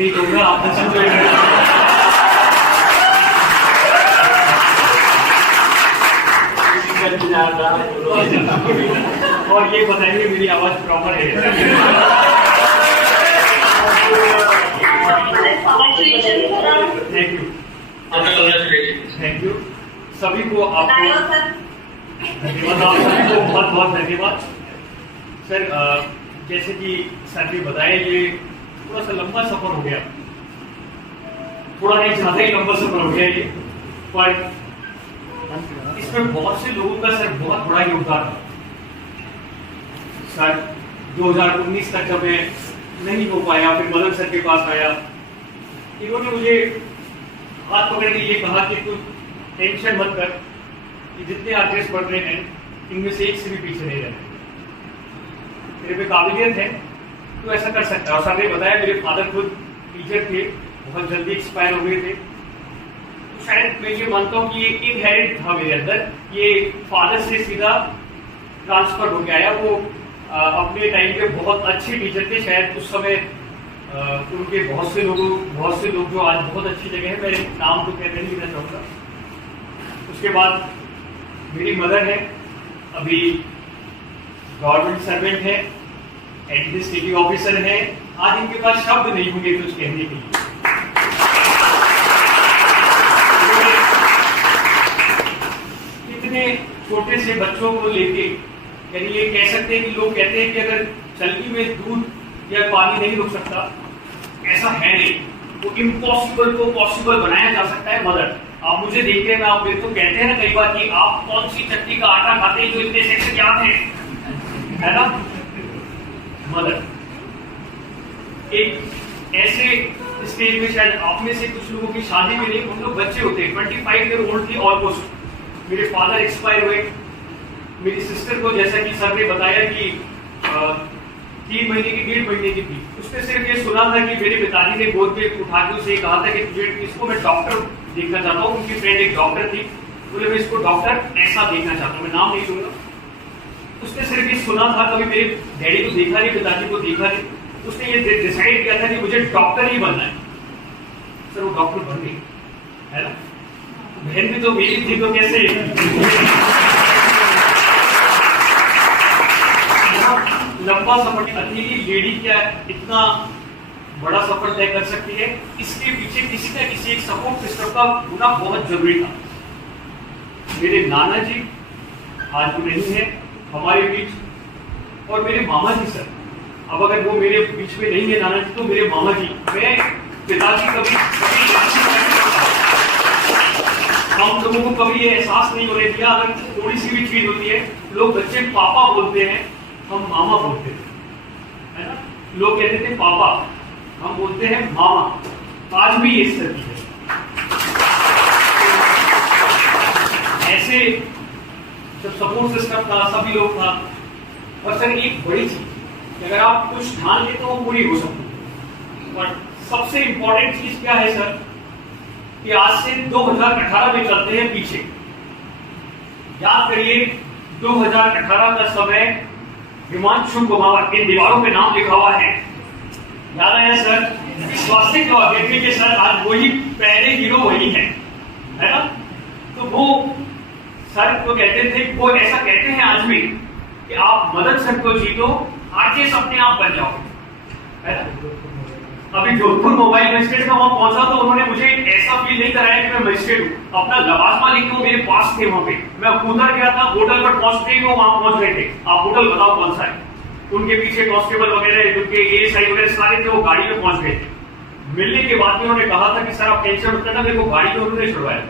नहीं कहूँगा, आप और ये बताएंगे मेरी आवाज प्रॉपर है। थैंक यू सभी को, आपको धन्यवाद, आप सभी को बहुत बहुत धन्यवाद सर। जैसे कि सर ने बताया, ये थोड़ा सा लंबा सफर हो गया, थोड़ा नहीं ज्यादा ही लंबा सफर हो गया ये, पर इसमें बहुत से लोगों का सर बहुत बड़ा योगदान है सर। 2019 तक जब मैं नहीं हो पाया, फिर मदन सर के पास आया, इन्होंने मुझे हाथ पकड़ के ये कहा कि तू टेंशन मत कर, कि जितने आर्टिस्ट बढ़ रहे हैं इनमें से एक से भी पीछे नहीं रहना, मेरे पे काबिलियत है तो ऐसा कर सकता है। और सर ने बताया, मेरे फादर खुद टीचर थे, बहुत जल्दी एक्सपायर हो गए थे, तो शायद मैं ये मानता हूँ कि ये इनहेरिट था मेरे अंदर, ये फादर से सीधा ट्रांसफर हो गया आया। वो अपने टाइम पे बहुत अच्छे टीचर थे, शायद उस समय उनके बहुत से लोग जो आज बहुत अच्छी जगह है, मैं नाम तो कहते नहीं लेना चाहूँगा। उसके बाद मेरी मदर है, अभी गवर्नमेंट सर्वेंट है, एडमिनिस्ट्रेटिव ऑफिसर है, आज इनके पास शब्द नहीं होंगे कुछ कहने के लिए। इतने छोटे से बच्चों को लेके, यानी ये कह सकते हैं कि लोग कहते हैं कि अगर चलनी में दूध या पानी नहीं रुक सकता, ऐसा है नहीं, वो इम्पॉसिबल को पॉसिबल बनाया जा सकता है। मदर, आप मुझे देखते हैं, आप मेरे को कहते हैं ना कई बार कि आप कौन सी चटनी का आटा खाते हैं जो इतने सेक्शन याद है ना। मदर एक ऐसे स्टेज में, शायद आप में से कुछ लोगों की शादी में नहीं, उन लोग बच्चे होते हैं, 25 ईयर ओल्ड थी ऑलमोस्ट, मेरे फादर एक्सपायर हुए। मेरी सिस्टर को, जैसा कि सर ने बताया कि 3 महीने की 1.5 महीने की थी, उसने सिर्फ ये सुना था कि मेरे पिताजी ने गोद में उठा के उसे कहा था कि तुझे इसको मैं डॉक्टर देखना चाहता हूँ। उनकी फ्रेंड एक डॉक्टर थी, बोले मैं इसको डॉक्टर ऐसा देखना चाहता हूँ, मैं नाम नहीं लूंगा। उसने सिर्फ ये सुना था, कभी मेरे डैडी को देखा नहीं, पिताजी को देखा नहीं, उसने ये डिसाइड किया था कि मुझे डॉक्टर ही बनना है। सर वो डॉक्टर बन गई, है ना। बहन भी तो मेरी थी, तो कैसे लंबा सफर, अकेली लेडी क्या इतना बड़ा सफर तय कर सकती है, इसके पीछे किसी न किसी एक सपोर्ट सिस्टम का होना बहुत जरूरी था। मेरे नाना जी आज तो नहीं है हमारे बीच, और मेरे मामा जी सर, अब अगर वो मेरे बीच में नहीं है नाना जी, तो मेरे मामा जी, मैं पिताजी कभी हम लोगों को कभी ये एहसास नहीं होने दिया। अगर थोड़ी सी भी चीज होती है, लोग बच्चे पापा बोलते हैं, हम मामा बोलते थे, है ना। लोग कहते थे पापा, हम बोलते हैं मामा। आज भी ये स्थिति है। ऐसे जब सपोर्ट सिस्टम था, सभी लोग था। और सर एक बड़ी चीज, अगर आप कुछ ठान ले तो वो पूरी हो सकती है। और सबसे इंपॉर्टेंट चीज क्या है सर, कि आज से 2018 में चलते हैं पीछे। याद करिए 2018 का समय, हिमांशु कुमार, इन दीवारों पे नाम लिखा हुआ है, याद आया सर। स्वास्थ्य लॉ देखने के सर आज वही पहले हीरो वही है ना। तो वो सर को कहते थे, वो ऐसा कहते हैं आज भी कि आप मदन सर को जीतो, आरजेएस अपने आप बन जाओ, है ना। अभी जोधपुर मोबाइल मजिस्ट्रेट में वहां पहुंचा तो उन्होंने मुझे ऐसा फील नहीं कराया कि मैं मजिस्ट्रेट हूँ। अपना लवाजमा लिख के वो मेरे पास थे वहां पे, मैं उधर गया था, होटल पर पहुंचते ही वो वहां पहुंच गए थे। आप होटल बताओ कौन सा है, उनके पीछे कांस्टेबल वगैरह, उनके एएसआई वगैरह सारे थे, वो गाड़ी में पहुंच गए थे। मिलने के बाद में उन्होंने कहा था कि सर आप टेंशन मत करना, मेरे को गाड़ी में उन्होंने छुड़वाया।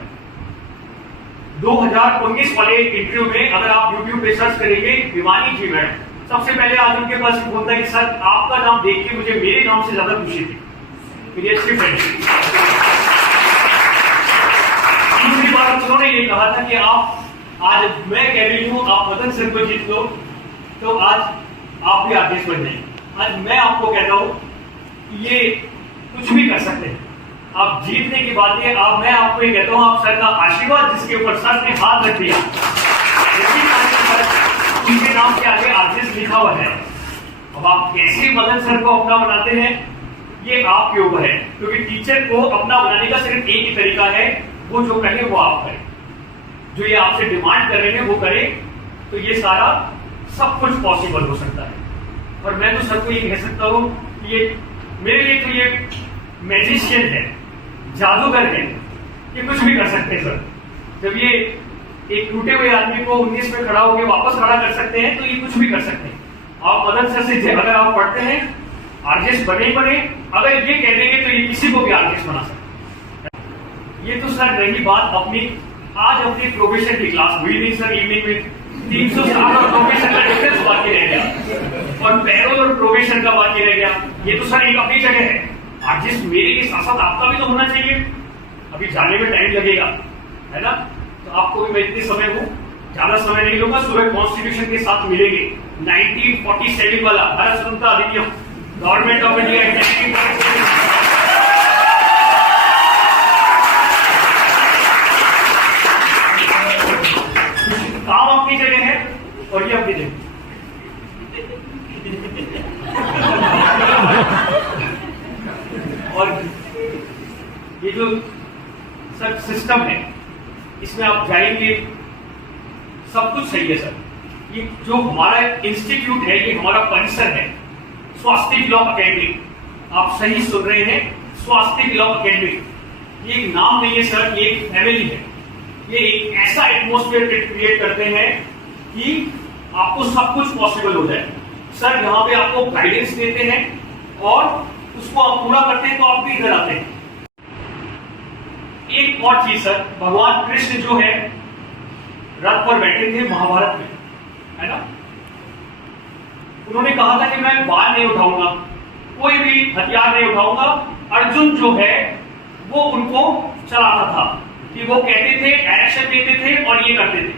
2019 वाले इंटरव्यू में अगर आप यूट्यूब पे सर्च करेंगे, भिवानी जी मैडम सबसे पहले आज उनके पास बोलता है कि सर आपका नाम देख के मुझे मेरे नाम से ज्यादा खुशी थी, मेरी अच्छी फ्रेंड। दूसरी बात उन्होंने ये कहा था कि आप आज, मैं कह रही हूं आप मदन सर को जीत लो तो आज आप भी आदेश बन जाएंगे। आज मैं आपको कहता हूं ये कुछ भी कर सकते हैं। आप जीतने की बात है, आप, मैं आपको ये कहता हूं, आप सर का आशीर्वाद जिसके ऊपर सर ने हाथ रख दिया, उनके नाम के आगे आदेश लिखा हुआ है। अब आप कैसे मदन सर को अपना बनाते हैं ये आपके ऊपर है, क्योंकि टीचर को अपना बनाने का सिर्फ एक ही तरीका है, वो जो कहे वो आप करें, जो ये आपसे डिमांड कर रहे हैं वो करें, तो ये सारा सब कुछ पॉसिबल हो सकता है। और मैं तो सर को ये कह सकता हूं कि ये मेरे लिए तो ये मैजिशियन है, जादूगर है, ये कुछ भी कर सकते हैं सर। जब ये एक टूटे हुए आदमी को 19 में खड़ा होकर वापस खड़ा कर सकते हैं, तो ये कुछ भी कर सकते हैं। आप मदन सर से अगर आप पढ़ते हैं आरजेएस बने, अगर ये कह देंगे तो ये किसी को भी आरजेएस बना सकते हैं। ये तो सर रही बात अपनी, आज अपनी प्रोबेशन की क्लास हुई नहीं सर, इवनिंग में 360 और प्रोबेशन का डिफरेंस बाकी रह गया, और पैरोल और प्रोबेशन का बाकी रह गया। ये तो सर एक अपनी जगह है, आरजेएस मेरे के साथ साथ आपका भी तो होना चाहिए। अभी जाने में टाइम लगेगा, है ना, तो आपको भी मैं इतने समय हूं, ज्यादा समय नहीं लूंगा। सुबह कॉन्स्टिट्यूशन के साथ मिलेंगे, 1947 वाला भारत स्वतंत्रता अधिनियम, गवर्नमेंट ऑफ इंडिया। काम अपनी जगह है और ये अपनी जगह। और ये जो सर सिस्टम है, इसमें आप जाएंगे, सब कुछ सही है सर। ये जो हमारा इंस्टीट्यूट है, ये हमारा परिसर है, स्वास्तिक लॉ अकेडमी, आप सही सुन रहे हैं, स्वास्तिक लॉ अकेडमी। ये एक नाम नहीं है सर, ये एक फैमिली है। ये एक ऐसा एटमॉस्फेयर क्रिएट करते हैं कि आपको सब कुछ पॉसिबल हो जाए। सर यहाँ पे आपको गाइडेंस देते हैं और उसको आप पूरा करते हैं, तो आप भी इधर आते हैं। एक और चीज सर, भगवान कृष्ण जो है रथ पर बैठे थे महाभारत में, है ना, उन्होंने कहा था कि मैं बाण नहीं उठाऊंगा, कोई भी हथियार नहीं उठाऊंगा। अर्जुन जो है वो उनको चलाता था, कि वो कहते थे, डायरेक्शन देते थे और ये करते थे,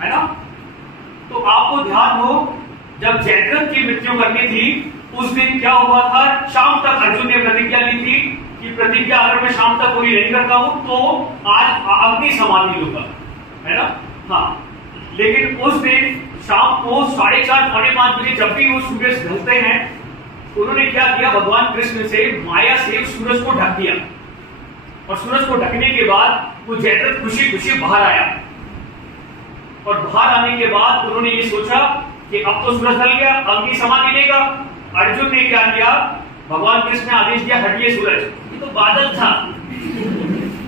है ना। तो आपको ध्यान हो, जब जयद्रथ की मृत्यु करनी थी उस दिन क्या हुआ था, शाम तक अर्जुन ने प्रतिज्ञा ली थी कि प्रतिज्ञा अगर मैं शाम तक पूरी नहीं करता हूं तो आज अग्नि समाधि लूंगा, है ना। हाँ, लेकिन उस दिन शाम को 4:30 पौने 5 बजे जब भी वो सूरज ढलते हैं, उन्होंने क्या किया, भगवान कृष्ण से माया से सूरज को ढक दिया, और सूरज को ढकने के बाद वो जयद्रथ खुशी खुशी बाहर आया। और बाहर आने के बाद उन्होंने ये सोचा कि अब तो सूरज ढल गया, अग्नि समाधि लेगा। अर्जुन ने क्या किया, भगवान कृष्ण ने आदेश दिया, हटिए सूरज, ये तो बादल था।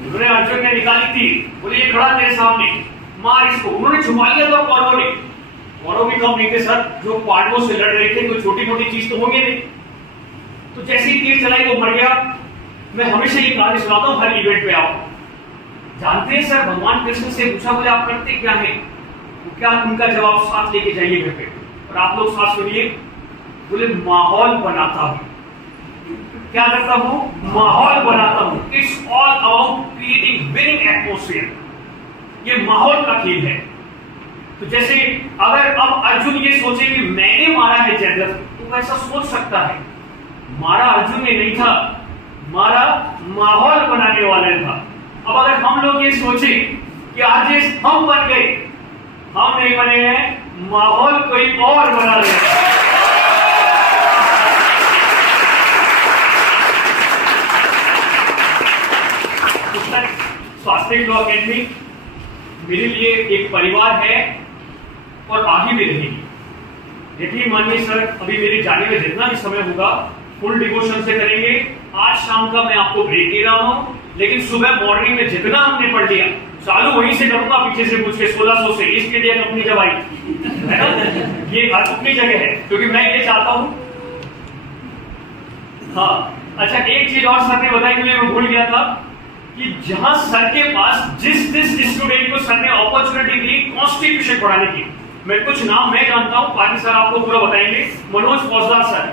उन्होंने अर्जुन ने निकाली थी, बोले ये खड़ा तेरे सामने, मार इसको। उन्होंने छुपा लिया था कौरवों ने, कौरव भी कम नहीं थे सर, जो पांडवों से लड़ रहे थे, कोई छोटी मोटी चीज तो होंगे नहीं। तो जैसे ही तीर चलाई वो मर गया। मैं हमेशा ये कहानी सुनाता हूँ हर इवेंट पे। आप जानते हैं सर, भगवान कृष्ण से पूछा, बोले आप करते क्या है, क्या उनका जवाब, साथ लेके जाइए घर पे, और आप लोग साथ सुनिए, बोले माहौल बनाता हूं। क्या करता हूं, माहौल बनाता हूं। It's all about creating winning atmosphere, ये माहौल का खेल है। तो जैसे अगर अब अर्जुन ये सोचे कि मैंने मारा है जयद्रथ, तो वैसा सोच सकता है, मारा अर्जुन ने नहीं था, मारा माहौल बनाने वाले था। अब अगर हम लोग ये सोचे कि आज हम बन गए, हम नहीं बने हैं, माहौल कोई और बना रहे। स्वास्थ्य लॉ अकेडमी मेरे लिए एक परिवार है और आगे भी रहेगी। यकीन मानिए सर, अभी मेरे जाने में जितना भी समय होगा फुल डिवोशन से करेंगे। आज शाम का मैं आपको ब्रेक दे रहा हूं, लेकिन सुबह मॉर्निंग में जितना हमने पढ़ लिया चालू वहीं से करूंगा, पीछे से पूछ के 1600 से ईस्ट इंडिया कंपनी जब आई, है ना, ये अपनी जगह है, क्योंकि मैं ये चाहता हूं। हाँ अच्छा, एक चीज और सर ने बताई, मैं भूल गया था कि जहां सर के पास जिस स्टूडेंट को सर ने अपॉर्चुनिटी दी कॉन्स्टिट्यूशन पढ़ाने की, मैं कुछ नाम मैं जानता हूं, बाकी सर आपको पूरा बताएंगे। मनोज फौजदार सर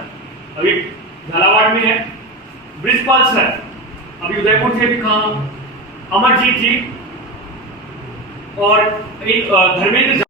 अभी झालावाड़ में है, ब्रिजपाल सर अभी उदयपुर थे, अभी कहां, अमरजीत जी, और एक धर्मेंद्र